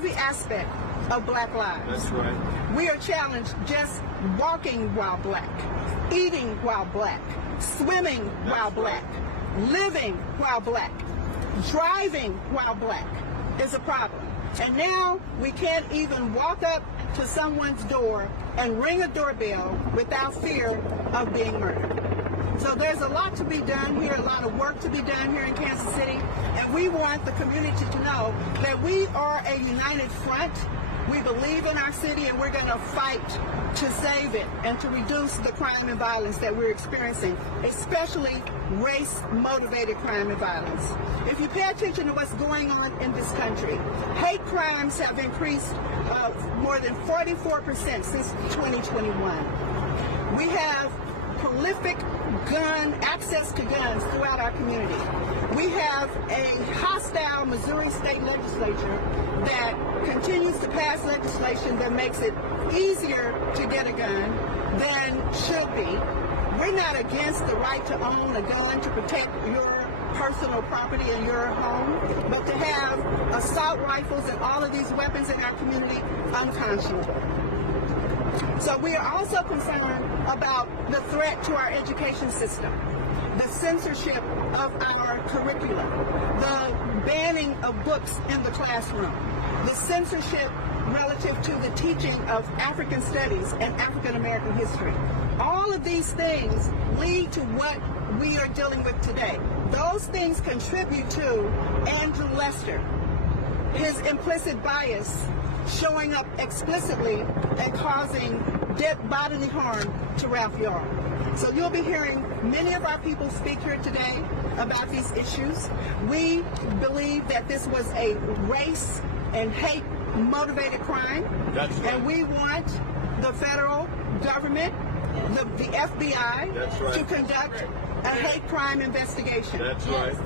every aspect of black lives. That's right. We are challenged just walking while black, eating while black, swimming while black, living while black, driving while black is a problem. And now we can't even walk up to someone's door and ring a doorbell without fear of being murdered. So there's a lot to be done here, a lot of work to be done here in Kansas City, and we want the community to know that we are a united front. We believe in our city, and we're going to fight to save it and to reduce the crime and violence that we're experiencing, especially race-motivated crime and violence. If you pay attention to what's going on in this country, hate crimes have increased more than 44% since 2021. We have prolific access to guns throughout our community. We have a hostile Missouri state legislature that continues to pass legislation that makes it easier to get a gun than should be. We're not against the right to own a gun to protect your personal property in your home, but to have assault rifles and all of these weapons in our community, unconscionable. So we are also concerned about the threat to our education system, the censorship of our curriculum, the banning of books in the classroom, the censorship relative to the teaching of African studies and African American history. All of these things lead to what we are dealing with today. Those things contribute to Andrew Lester, his implicit bias showing up explicitly and causing bodily harm to Ralph Yarl. So you'll be hearing many of our people speak here today about these issues. We believe that this was a race and hate motivated crime. That's right. And we want the federal government, the FBI, to conduct a hate crime investigation. That's right.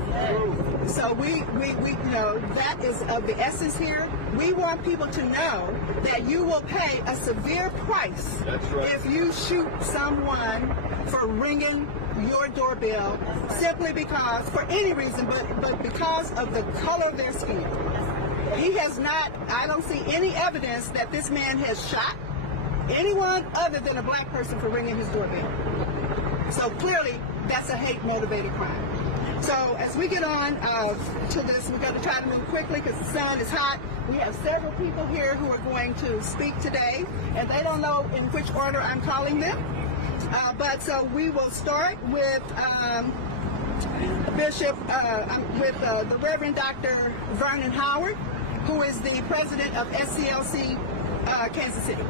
So we you know, that is of the essence here. We want people to know that you will pay a severe price if you shoot someone for ringing your doorbell simply because, for any reason, but because of the color of their skin. He has not, I don't see any evidence that this man has shot anyone other than a black person for ringing his doorbell. So clearly, that's a hate-motivated crime. So as we get on to this, we're going to try to move quickly because the sun is hot. We have several people here who are going to speak today, and they don't know in which order I'm calling them. But so we will start with the Reverend Dr. Vernon Howard, who is the president of SCLC Kansas City.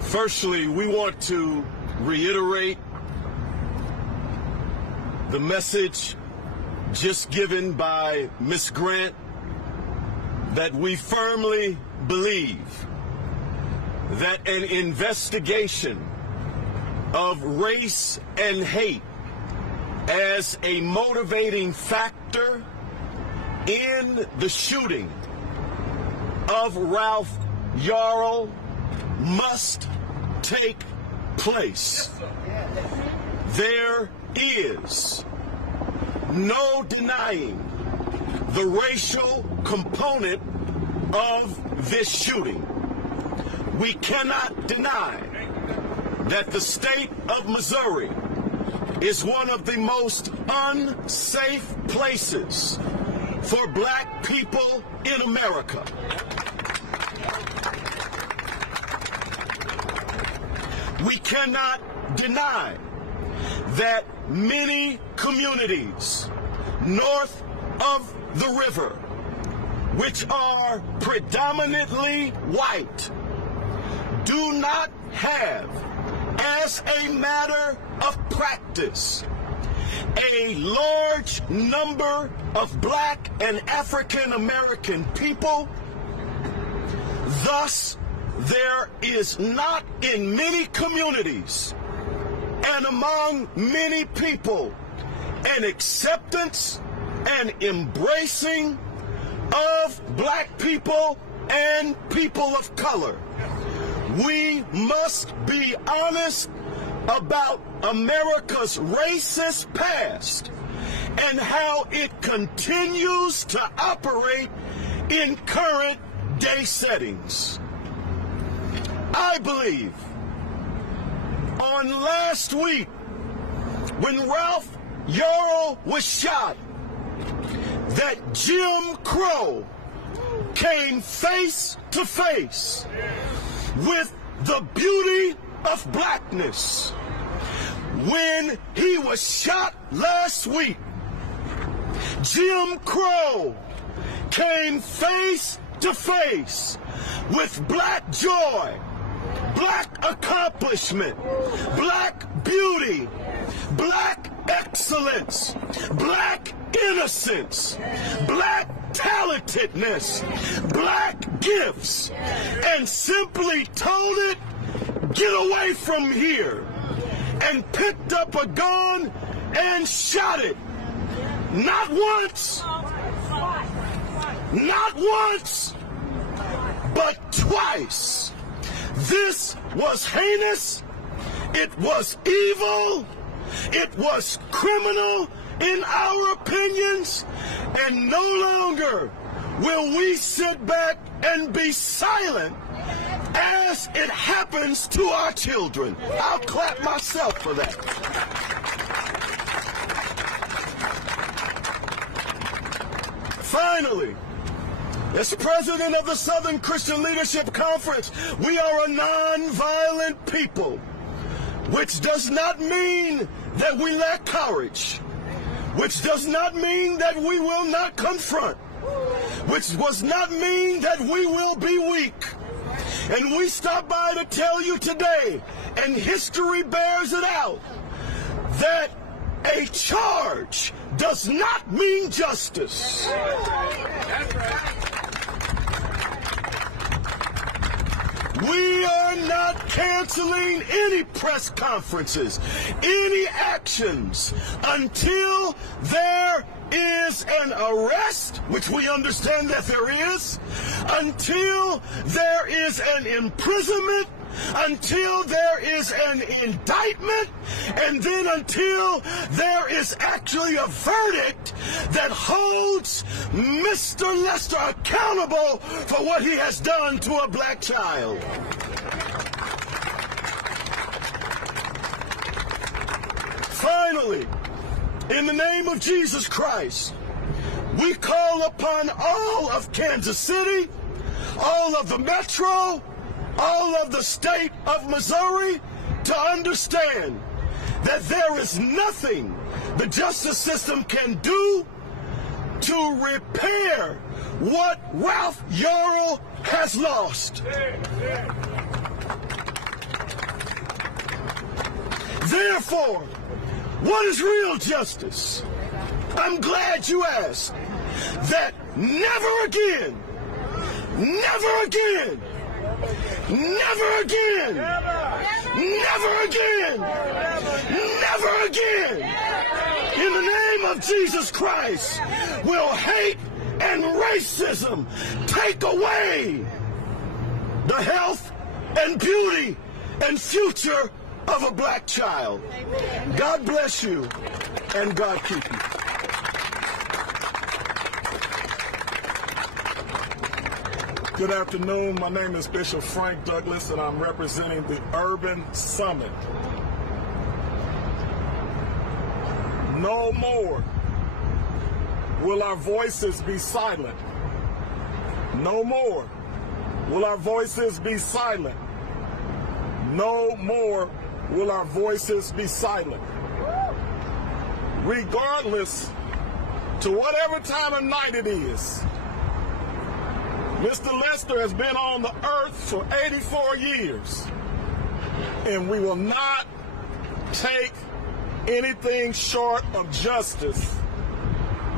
Firstly, we want to reiterate the message just given by Ms. Grant that we firmly believe that an investigation of race and hate as a motivating factor in the shooting of Ralph Yarl must take place. There is no denying the racial component of this shooting. We cannot deny that the state of Missouri is one of the most unsafe places for black people in America. We cannot deny that many communities north of the river, which are predominantly white, do not have, as a matter of practice, a large number of black and African American people. Thus, there is not in many communities and among many people an acceptance and embracing of black people and people of color. We must be honest about America's racist past and how it continues to operate in current day settings. I believe on last week when Ralph Yarl was shot, that Jim Crow came face to face with the beauty of blackness. When he was shot last week, Jim Crow came face to face with black joy, black accomplishment, black beauty, black excellence, black innocence, black talentedness, black gifts, and simply told it, get away from here, and picked up a gun and shot it. Not once, but twice. This was heinous, it was evil, it was criminal in our opinions, and no longer will we sit back and be silent as it happens to our children. I'll clap myself for that. Finally, as president of the Southern Christian Leadership Conference, we are a nonviolent people, which does not mean that we lack courage, which does not mean that we will not confront, which does not mean that we will be weak. And we stop by to tell you today, and history bears it out, that a charge does not mean justice. That's right. We are not canceling any press conferences, any actions, until there is an arrest, which we understand that there is, until there is an imprisonment, until there is an indictment, and then until there is actually a verdict that holds Mr. Lester accountable for what he has done to a black child. Finally, in the name of Jesus Christ, we call upon all of Kansas City, all of the metro, all of the state of Missouri to understand that there is nothing the justice system can do to repair what Ralph Yarl has lost. Therefore, what is real justice? I'm glad you asked. That never again, never again, never again, never again, never again, in the name of Jesus Christ, will hate and racism take away the health and beauty and future of a black child. God bless you and God keep you. Good afternoon. My name is Bishop Frank Douglas, and I'm representing the Urban Summit. No more will our voices be silent. No more will our voices be silent. No more will our voices be silent. Regardless to whatever time of night it is, Mr. Lester has been on the earth for 84 years, and we will not take anything short of justice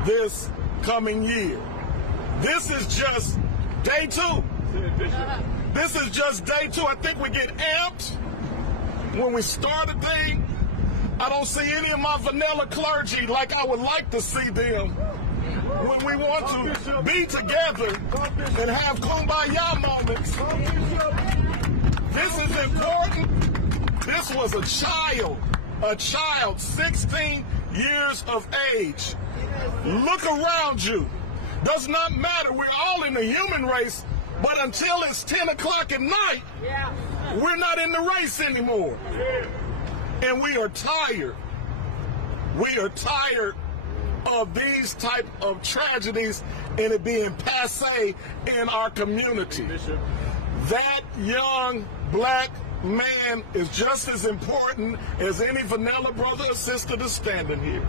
this coming year. This is just day 2. This is just day 2. I think we get amped when we start a thing. I don't see any of my vanilla clergy like I would like to see them when we want to be together and have kumbaya moments. This is important This was a child 16 years of age. Look around you. Does not matter. We're all in the human race, but until it's 10 o'clock at night, we're not in the race anymore. And we are tired. We are tired of these type of tragedies and it being passé in our community. That young black man is just as important as any vanilla brother or sister that's standing here.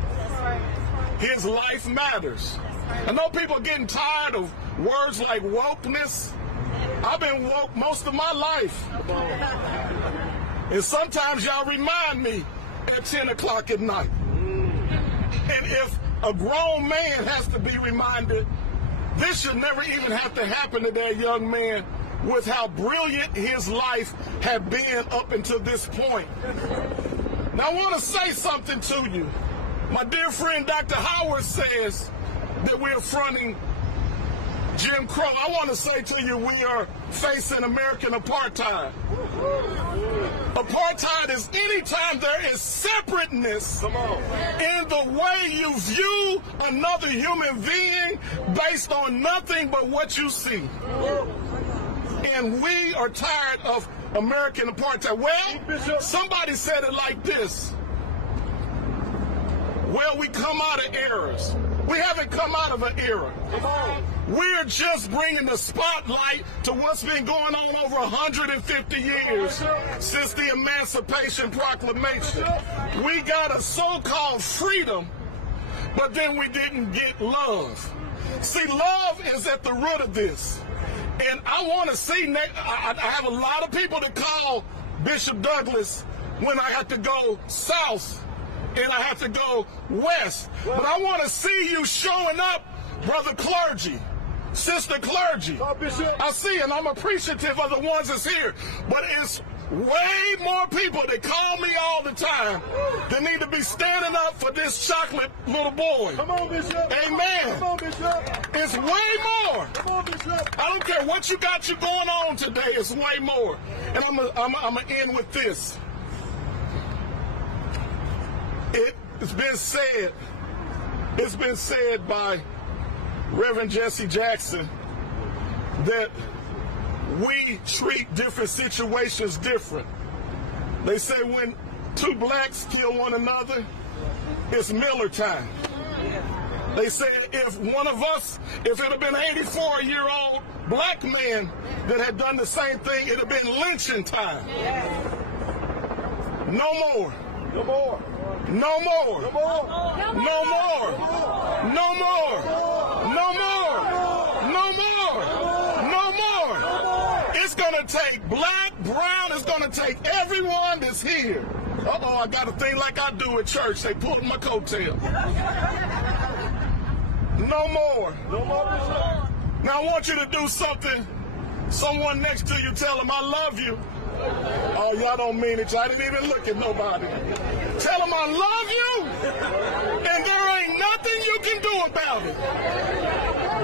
His life matters. I know people are getting tired of words like wokeness. I've been woke most of my life. And sometimes y'all remind me at 10 o'clock at night. And if a grown man has to be reminded, this should never even have to happen to that young man with how brilliant his life had been up until this point. Now I want to say something to you. My dear friend Dr. Howard says that we're fronting Jim Crow. I want to say to you, we are facing American apartheid. Apartheid is anytime there is separateness in the way you view another human being based on nothing but what you see. And we are tired of American apartheid. Well, somebody said it like this. Well, we come out of eras. We haven't come out of an era. We're just bringing the spotlight to what's been going on over 150 years since the Emancipation Proclamation. We got a so-called freedom, but then we didn't get love. See, love is at the root of this. And I want to see, I have a lot of people that call Bishop Douglas when I have to go south and I have to go west. But I want to see you showing up, brother clergy, sister clergy. I see, and I'm appreciative of the ones that's here. But it's way more people that call me all the time that need to be standing up for this chocolate little boy. Come on, Bishop. Amen. Come on, Bishop. It's way more. Come on, Bishop. I don't care what you got you going on today. It's way more. And I'm going to end with this. It's been said by Reverend Jesse Jackson that we treat different situations different. They say when two blacks kill one another, it's Miller time. They say if one of us, if it had been an 84-year-old black man that had done the same thing, it had been lynching time. No more. No more. No more. No more. No more. No more. No more. No more. No more. It's going to take black, brown, it's going to take everyone that's here. Uh-oh, I got a thing like I do at church. They pulled my coattail. No more. No more, Bishop. Now I want you to do something. Someone next to you, tell them I love you. Oh, y'all don't mean it. I didn't even look at nobody. Tell them I love you, and there ain't nothing you can do about it.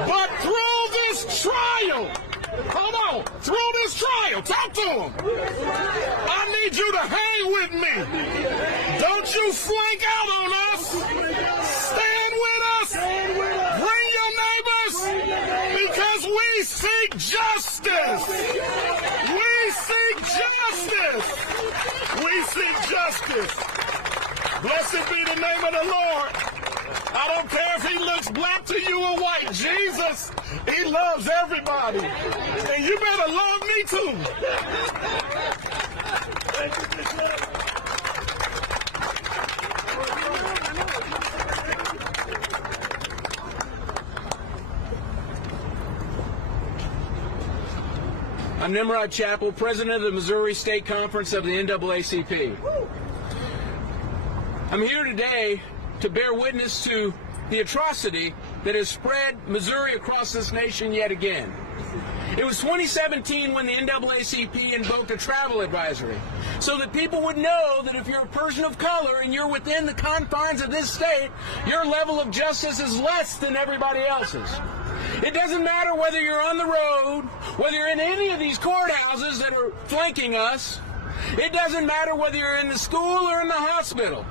But through this trial, hold on, through this trial, talk to them. I need you to hang with me. Don't you flake out on us. Stand with us. Bring your neighbors, because we seek justice. We seek justice. We seek justice. Blessed be the name of the Lord. I don't care if he looks black to you or white. Jesus, he loves everybody. And you better love me too. Thank you, Bishop. I'm Nimrod Chappell, president of the Missouri State Conference of the NAACP. I'm here today to bear witness to the atrocity that has spread Missouri across this nation yet again. It was 2017 when the NAACP invoked a travel advisory so that people would know that if you're a person of color and you're within the confines of this state, your level of justice is less than everybody else's. It doesn't matter whether you're on the road, whether you're in any of these courthouses that are flanking us. It doesn't matter whether you're in the school or in the hospital.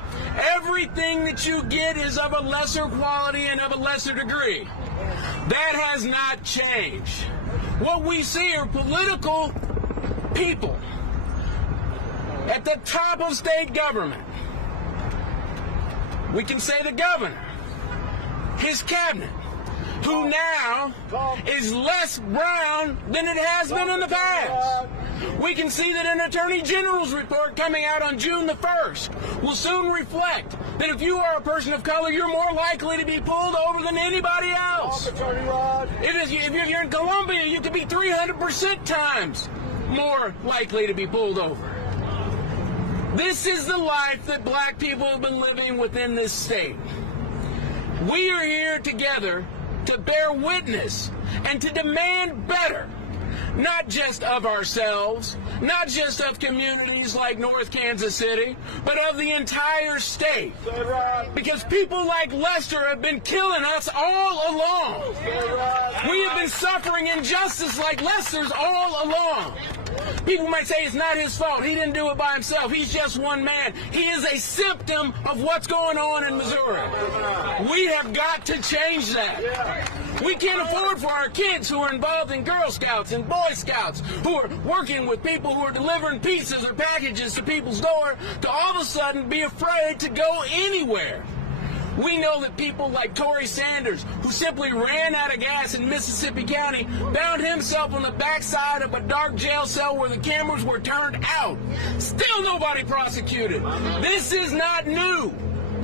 Everything that you get is of a lesser quality and of a lesser degree. That has not changed. What we see are political people at the top of state government. We can say the governor, his cabinet, who now is less brown than it has been in the past. We can see that an Attorney General's report coming out on June the 1st will soon reflect that if you are a person of color, you're more likely to be pulled over than anybody else. If you're in Colombia, you could be 300% times more likely to be pulled over. This is the life that black people have been living within this state. We are here together to bear witness and to demand better, not just of ourselves, not just of communities like North Kansas City, but of the entire state. Because people like Lester have been killing us all along. We have been suffering injustice like Lester's all along. People might say it's not his fault. He didn't do it by himself. He's just one man. He is a symptom of what's going on in Missouri. We have got to change that. We can't afford for our kids who are involved in Girl Scouts and Boy Scouts, who are working with people who are delivering pizzas or packages to people's door, to all of a sudden be afraid to go anywhere. We know that people like Torrey Sanders, who simply ran out of gas in Mississippi County, found himself on the backside of a dark jail cell where the cameras were turned out. Still nobody prosecuted. This is not new.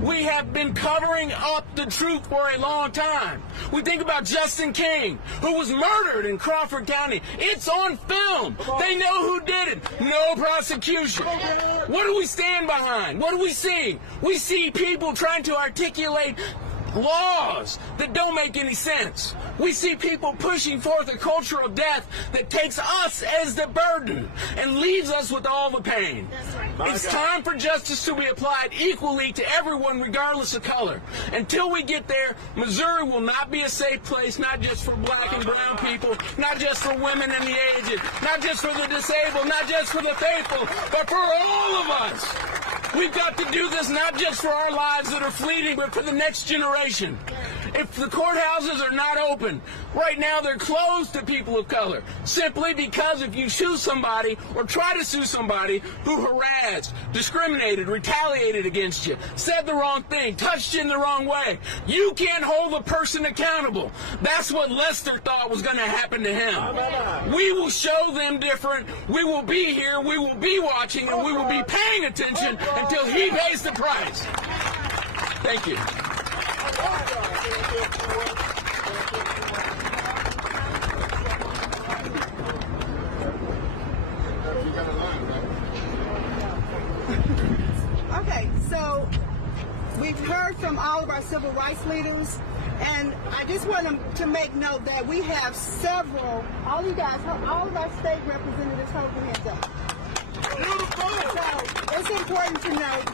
We have been covering up the truth for a long time. We think about Justin King, who was murdered in Crawford County. It's on film. They know who did it. No prosecution. What do we stand behind? What do we see? We see people trying to articulate laws that don't make any sense. We see people pushing forth a culture of death that takes us as the burden and leaves us with all the pain. It's time for justice to be applied equally to everyone regardless of color. Until we get there, Missouri will not be a safe place, not just for black and brown people, not just for women and the aged, not just for the disabled, not just for the faithful, but for all of us. We've got to do this not just for our lives that are fleeting, but for the next generation. If the courthouses are not open, right now they're closed to people of color, simply because if you sue somebody or try to sue somebody who harassed, discriminated, retaliated against you, said the wrong thing, touched you in the wrong way, you can't hold a person accountable. That's what Lester thought was going to happen to him. We will show them different. We will be here, we will be watching, and we will be paying attention until he pays the price. Thank you. Okay, so we've heard from all of our civil rights leaders, and I just want to make note that we have several, all of our state representatives hold their hands up. So it's important to note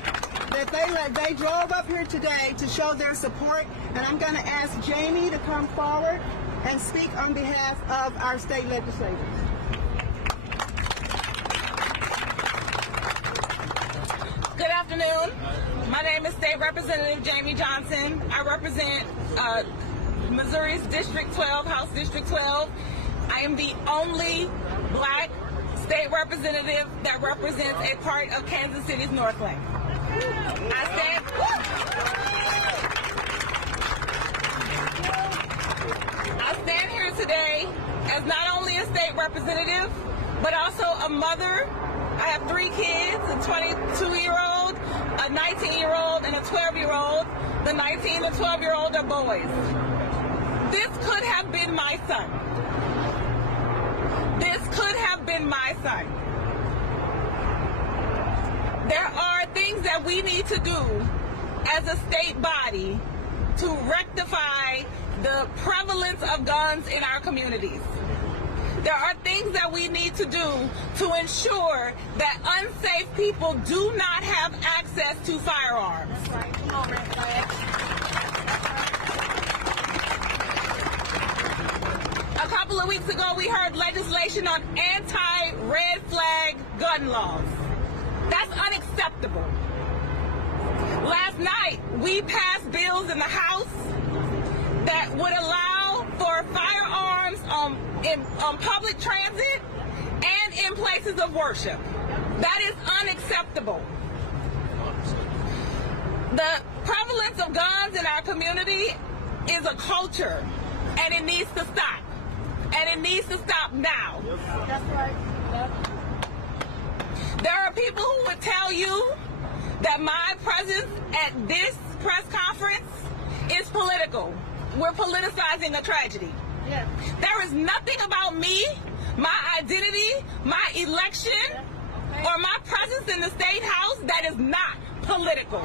that they drove up here today to show their support, and I'm going to ask Jamie to come forward and speak on behalf of our state legislators. Good afternoon. My name is State Representative Jamie Johnson. I represent Missouri's District 12, House District 12. I am the only black state representative that represents a part of Kansas City's Northland. I stand here today as not only a state representative, but also a mother. I have 3 kids, a 22-year-old, a 19-year-old, and a 12-year-old. The 19 and 12-year-old are boys. This could have been my son. This could have been my son. There are things that we need to do as a state body to rectify the prevalence of guns in our communities. There are things that we need to do to ensure that unsafe people do not have access to firearms. That's right. Come on, red flag. A couple of weeks ago, we heard legislation on anti-red flag gun laws. That's unacceptable. Last night, we passed bills in the House that would allow for firearms on public transit and in places of worship. That is unacceptable. The prevalence of guns in our community is a culture, and it needs to stop. And it needs to stop now. That's right. There are people who would tell you that my presence at this press conference is political. We're politicizing the tragedy. Yeah. There is nothing about me, my identity, my election, or my presence in the State House that is not political.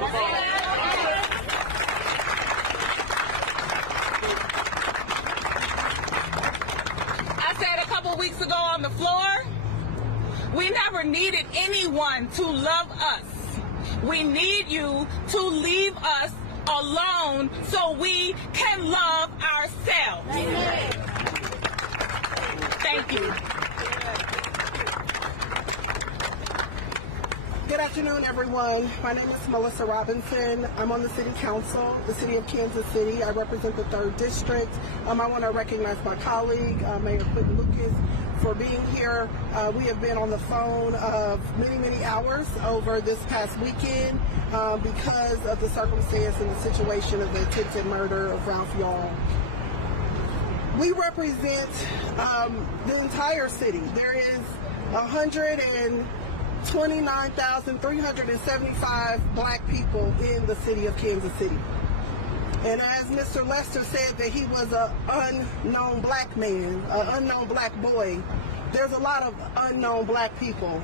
I said a couple weeks ago on the floor, we never needed anyone to love us. We need you to leave us alone so we can love ourselves. Thank you. Good afternoon, everyone. My name is Melissa Robinson. I'm on the City Council, the City of Kansas City. I represent the 3rd District. I want to recognize my colleague, Mayor Quentin Lucas, for being here. We have been on the phone many, many hours over this past weekend because of the circumstance and the situation of the attempted murder of Ralph Yarl. We represent the entire city. There is 129,375 black people in the city of Kansas City. And as Mr. Lester said that he was an unknown black man, an unknown black boy, there's a lot of unknown black people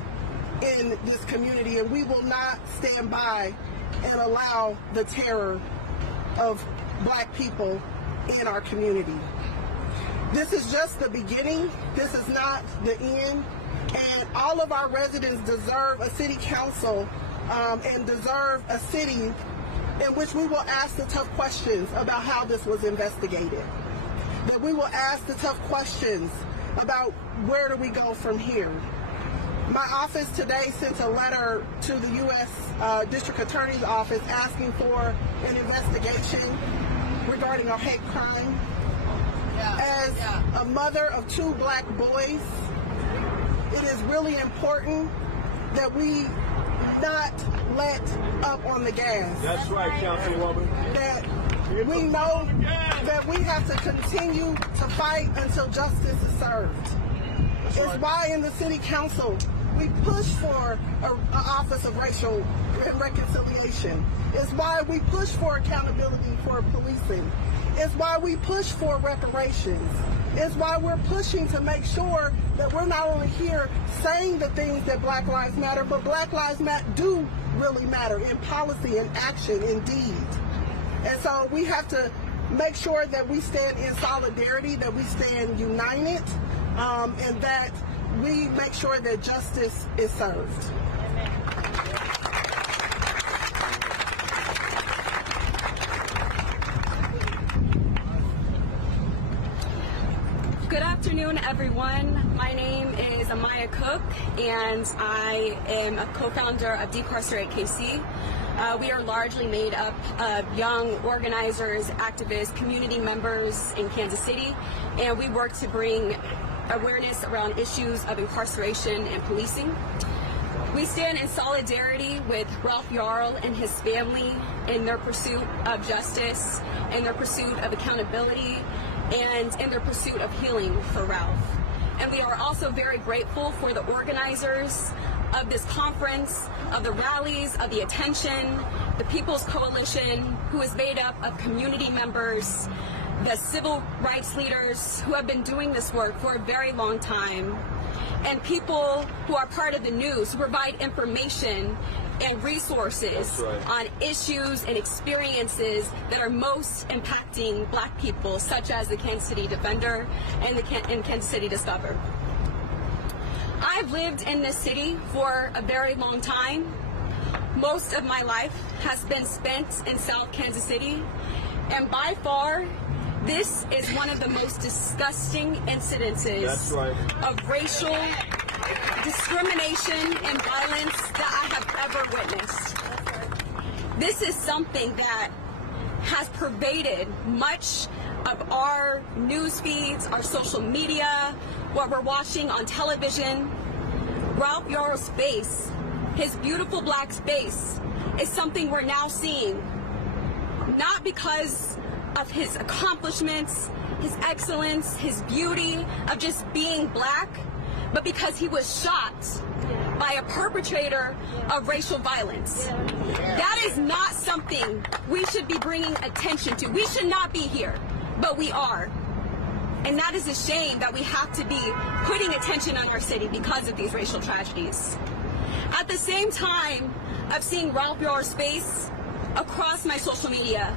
in this community, and we will not stand by and allow the terror of black people in our community. This is just the beginning. This is not the end. And all of our residents deserve a city council and deserve a city in which we will ask the tough questions about how this was investigated. That we will ask the tough questions about where do we go from here. My office today sent a letter to the U.S. District Attorney's Office asking for an investigation regarding a hate crime. As a mother of 2 black boys, it is really important that we not let up on the gas. That's right, Councilwoman. That we know that we have to continue to fight until justice is served. It's why in the City Council we push for an Office of Racial and Reconciliation. It's why we push for accountability for policing. It's why we push for reparations. It's why we're pushing to make sure that we're not only here saying the things that Black Lives Matter, but Black Lives do really matter in policy and action, indeed. And so we have to make sure that we stand in solidarity, that we stand united, and that we make sure that justice is served. Good afternoon, everyone. My name is Amaya Cook, and I am a co-founder of Decarcerate KC. We are largely made up of young organizers, activists, community members in Kansas City, and we work to bring awareness around issues of incarceration and policing. We stand in solidarity with Ralph Yarl and his family in their pursuit of justice, in their pursuit of accountability, and in their pursuit of healing for Ralph. And we are also very grateful for the organizers of this conference, of the rallies, of the attention, the People's Coalition, who is made up of community members, the civil rights leaders who have been doing this work for a very long time, and people who are part of the news, who provide information and resources on issues and experiences that are most impacting Black people, such as the Kansas City Defender and Kansas City Discover. I've lived in this city for a very long time. Most of my life has been spent in South Kansas City, and by far, this is one of the most disgusting incidences of racial discrimination and violence that I have ever witnessed. This is something that has pervaded much of our news feeds, our social media, what we're watching on television. Ralph Yarl's face, his beautiful black face, is something we're now seeing, not because of his accomplishments, his excellence, his beauty of just being black, but because he was shot by a perpetrator of racial violence. That is not something we should be bringing attention to. We should not be here, but we are. And that is a shame that we have to be putting attention on our city because of these racial tragedies. At the same time of seeing Ralph Yarl's face across my social media,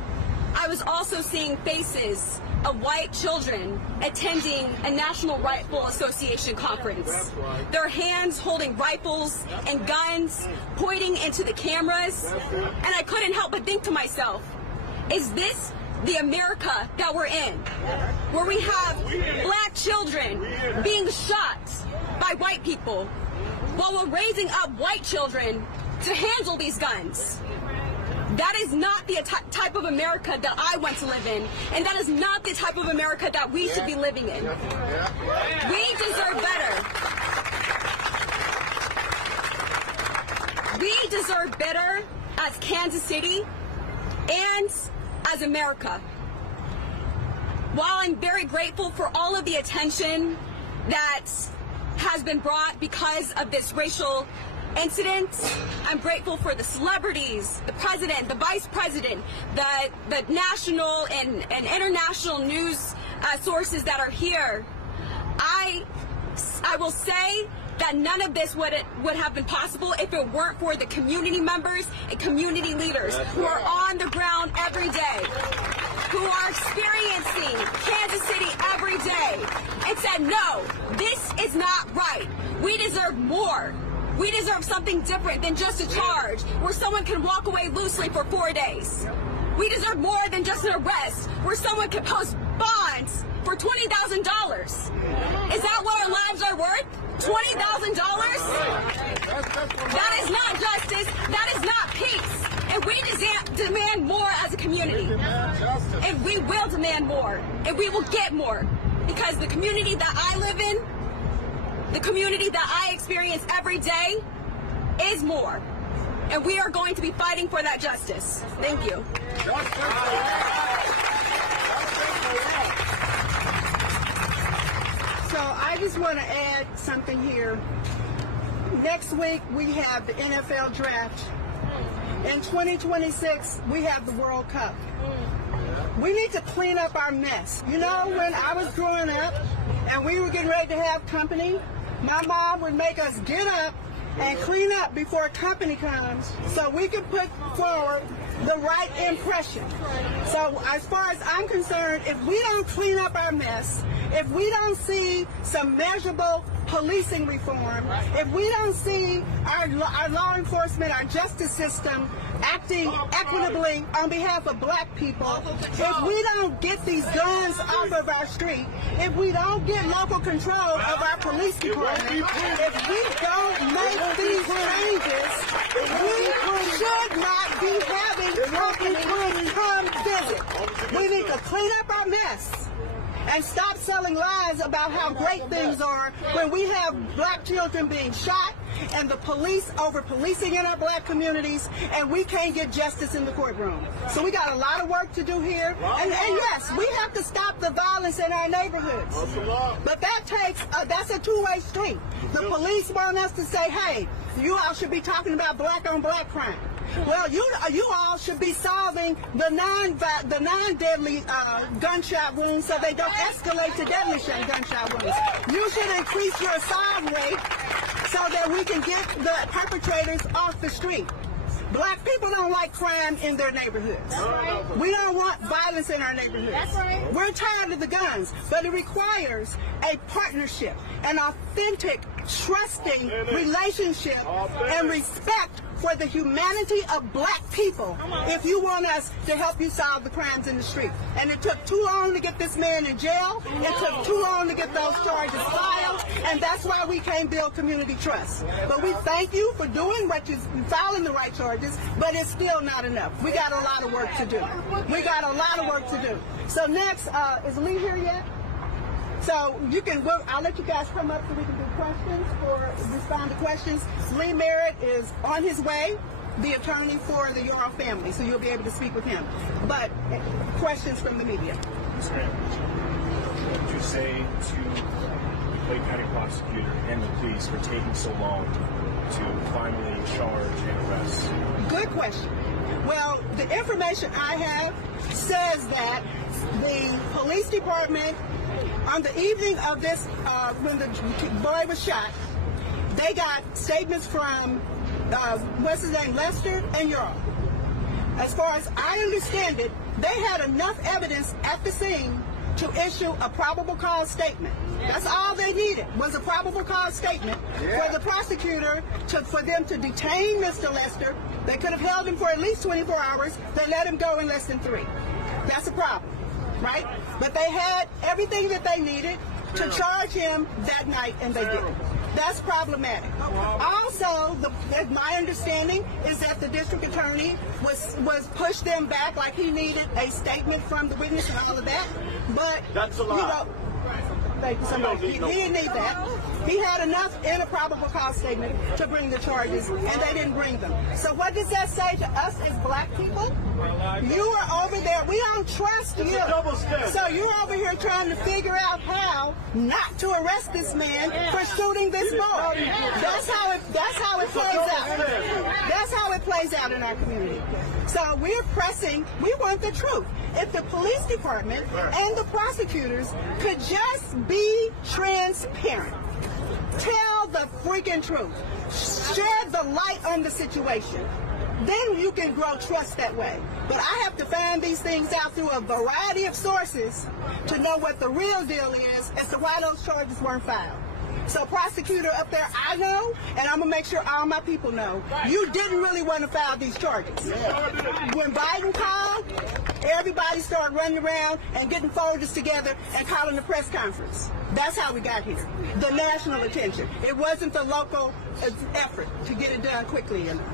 I was also seeing faces of white children attending a National Rifle Association conference. Their hands holding rifles and guns, pointing into the cameras, and I couldn't help but think to myself, is this the America that we're in, where we have black children being shot by white people while we're raising up white children to handle these guns? That is not the type of America that I want to live in, and that is not the type of America that we should be living in. We deserve better. We deserve better as Kansas City and as America. While I'm very grateful for all of the attention that has been brought because of this racial incident, I'm grateful for the celebrities, the president, the vice president, the national and international news sources that are here. I will say that none of this would have been possible if it weren't for the community members and community leaders who are on the ground every day, who are experiencing Kansas City every day, and said, no, this is not right. We deserve more. We deserve something different than just a charge where someone can walk away loosely for 4 days. We deserve more than just an arrest where someone can post bonds for $20,000. Is that what our lives are worth? $20,000? That is not justice. That is not peace. And we demand more as a community. And we will demand more. And we will get more. Because the community that I live in, the community that I experience every day, is more. And we are going to be fighting for that justice. Thank you. So I just want to add something here. Next week we have the NFL draft. In 2026 we have the World Cup. We need to clean up our mess. You know, when I was growing up and we were getting ready to have company, my mom would make us get up and clean up before company comes so we can put forward the right impression. So as far as I'm concerned, if we don't clean up our mess, if we don't see some measurable policing reform, if we don't see our law enforcement, our justice system acting equitably on behalf of black people, if we don't get these guns off of our street, if we don't get local control of our police department, if we don't make these changes, we should not be having company come visit. We need to clean up our mess and stop selling lies about how great things are when we have black children being shot and the police over-policing in our black communities, and we can't get justice in the courtroom. So we got a lot of work to do here. And yes, we have to stop the violence in our neighborhoods. But that takes, that's a two-way street. The police want us to say, hey, you all should be talking about black-on-black crime. Well, you all should be solving the non-deadly gunshot wounds so they don't escalate to deadly gunshot wounds. You should increase your assault rate so that we can get the perpetrators off the street. Black people don't like crime in their neighborhoods. Right. We don't want violence in our neighborhoods. That's right. We're tired of the guns, but it requires a partnership, an authentic, trusting relationship and respect for the humanity of black people if you want us to help you solve the crimes in the street. And it took too long to get this man in jail. It took too long to get those charges filed. And that's why we can't build community trust. But we thank you for doing what you're filing the right charges, but it's still not enough. We got a lot of work to do. We got a lot of work to do. So next, is Lee here yet? So you can, I'll let you guys come up so we can do questions or respond to questions. Lee Merritt is on his way, the attorney for the Yarl family, so you'll be able to speak with him. But questions from the media. Ms. Graham, what would you say to the Clay County prosecutor and the police for taking so long to finally charge and arrest? Good question. Well, the information I have says that the police department, on the evening of this, when the boy was shot, they got statements from, what's his name, Lester and Yarl. As far as I understand it, they had enough evidence at the scene to issue a probable cause statement. That's all they needed, was a probable cause statement for the prosecutor, for them to detain Mr. Lester. They could have held him for at least 24 hours. They let him go in less than 3. That's a problem, right? But they had everything that they needed to charge him that night, and they didn't. That's problematic. Also, my understanding is that the district attorney was pushed them back, like he needed a statement from the witness and all of that. But that's a lie. You know, thank you so much. He didn't need that. He had enough in a probable cause statement to bring the charges, and they didn't bring them. So what does that say to us as black people? You are over there. We don't trust you. So you're over here trying to figure out how not to arrest this man for shooting this boy. That's how it plays out. That's how it plays out in our community. So we're pressing. We want the truth. If the police department and the prosecutors could just be transparent, tell the freaking truth, shed the light on the situation, then you can grow trust that way. But I have to find these things out through a variety of sources to know what the real deal is as to why those charges weren't filed. So prosecutor up there, I know, and I'm going to make sure all my people know, you didn't really want to file these charges. When Biden called, everybody started running around and getting folders together and calling a press conference. That's how we got here. The national attention. It wasn't the local effort to get it done quickly enough.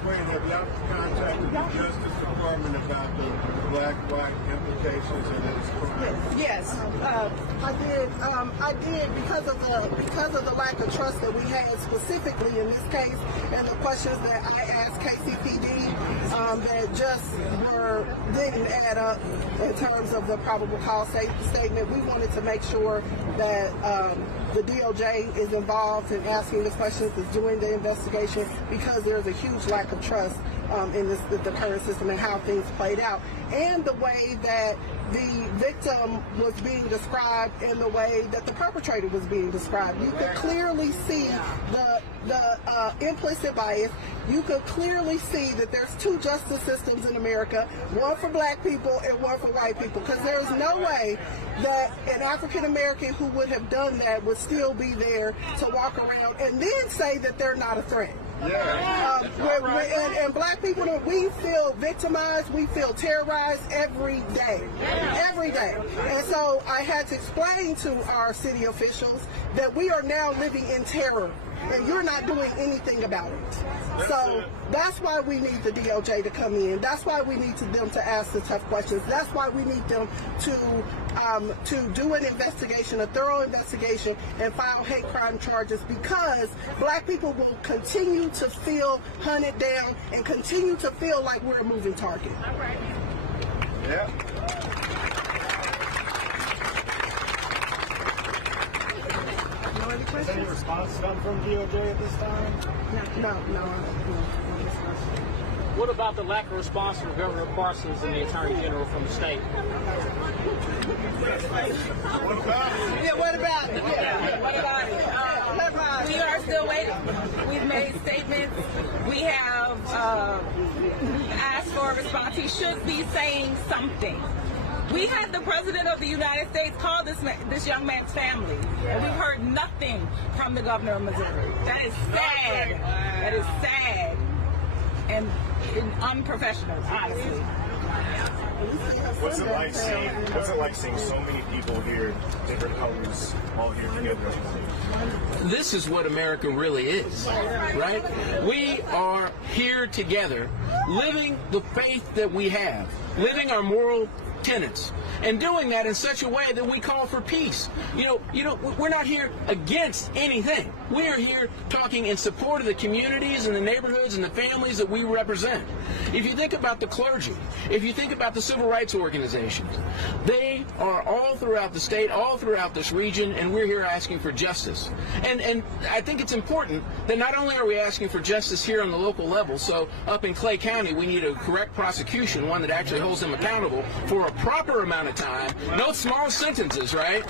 Have y'all contacted the Justice Department about the black implications of this crime? Yes, I did because of the lack of trust that we had specifically in this case, and the questions that I asked KCPD that just didn't add up in terms of the probable cause statement. We wanted to make sure that the DOJ is involved in asking the questions, is doing the investigation, because there's a huge lack of trust in the current system and how things played out, and the way that the victim was being described and the way that the perpetrator was being described. You could clearly see the implicit bias. You could clearly see that there's 2 justice systems in America, one for black people and one for white people, because there's no way that an African American who would have done that would still be there to walk around and then say that they're not a threat. And black people, we feel victimized, we feel terrorized every day. Every day. And so I had to explain to our city officials that we are now living in terror, and you're not doing anything about it. So that's why we need the DOJ to come in. That's why we need them to ask the tough questions. That's why we need them to do an investigation, a thorough investigation, and file hate crime charges, because black people will continue to feel hunted down and continue to feel like we're a moving target. All right. Yeah. Has any response come from DOJ at this time? No. What about the lack of response from Governor Parsons and the Attorney General from the state? What about it? We are still waiting. We've made statements. We have asked for a response. He should be saying something. We had the President of the United States call this young man's family, and we've heard nothing from the governor of Missouri. That is sad. That is sad. and unprofessional, honestly. What's it like seeing so many people here, different colors, all here together? This is what America really is, right? We are here together, living the faith that we have, living our moral tenets, and doing that in such a way that we call for peace. You know, we're not here against anything. We are here talking in support of the communities and the neighborhoods and the families that we represent. If you think about the clergy, if you think about the civil rights organizations, they are all throughout the state, all throughout this region, and we're here asking for justice. And I think it's important that not only are we asking for justice here on the local level, so up in Clay County we need a correct prosecution, one that actually holds them accountable for a proper amount of time, no small sentences, right?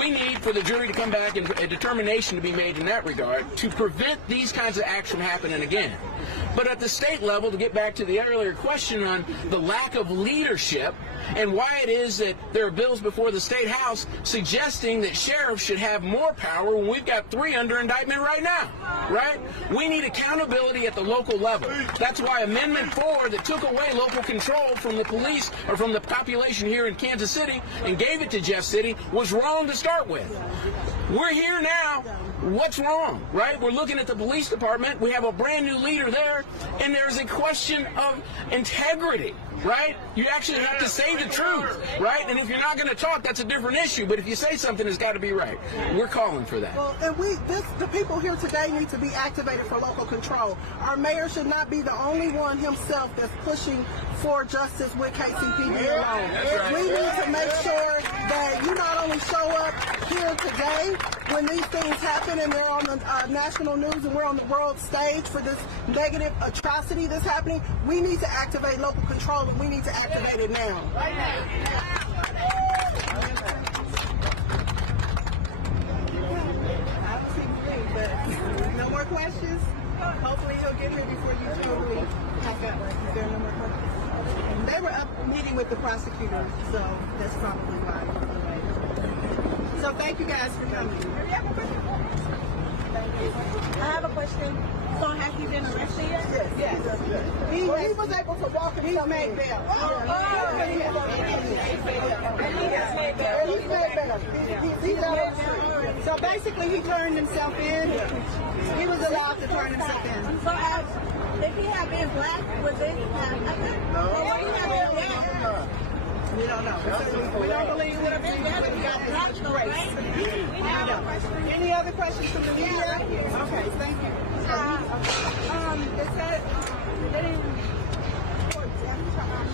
We need for the jury to come back and a determination to be made in that regard to prevent these kinds of acts from happening again. But at the state level, to get back to the earlier question on the lack of leadership and why it is that there are bills before the state house suggesting that sheriffs should have more power when we've got 3 under indictment right now, right? We need accountability at the local level. That's why Amendment 4 that took away local control from the police or from the population here in Kansas City and gave it to Jeff City was wrong to start with. We're here now. What's wrong, right? We're looking at the police department. We have a brand new leader there, and there's a question of integrity, right? You actually have to say the truth, right? And if you're not going to talk, that's a different issue. But if you say something, it's got to be right. We're calling for that. Well, and the people here today need to be activated for local control. Our mayor should not be the only one himself that's pushing for justice with KCPD alone. Right. We need to make sure that you not only show up here today when these things happen and they're on the national news and we're on the world stage for this negative atrocity that's happening. We need to activate local control, and we need to activate it now. Right now. No more questions? Hopefully he'll get here before you totally pack up. Is there no more questions? They were up meeting with the prosecutor, so that's probably why. So thank you guys for coming. I have a question. So has he been arrested yet? Yes. He was able to walk and he's made bail. So basically he turned himself in. He was allowed to turn himself in. So if he had been black, would they have No. We don't know. We don't believe it would have been that. We got much grace. Any other questions from the media? Okay, thank you. It said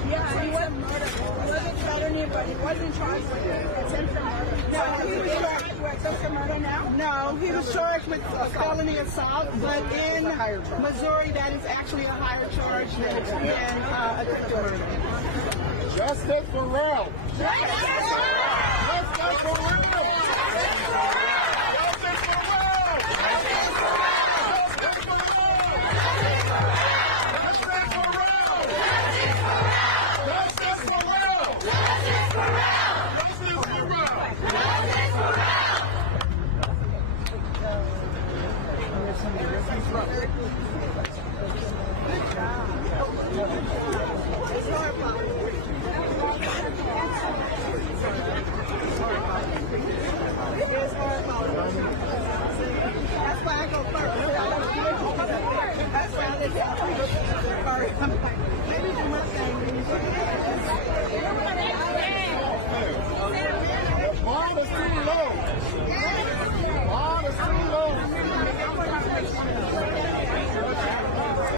he wasn't felony, but he wasn't charged with attempted murder. No, he was charged with attempted murder now? No, he was charged with felony assault, but in Missouri that is actually a higher charge than attempted murder. Justice for Ralph. Justice for Ralph. That's why I go first. That's why I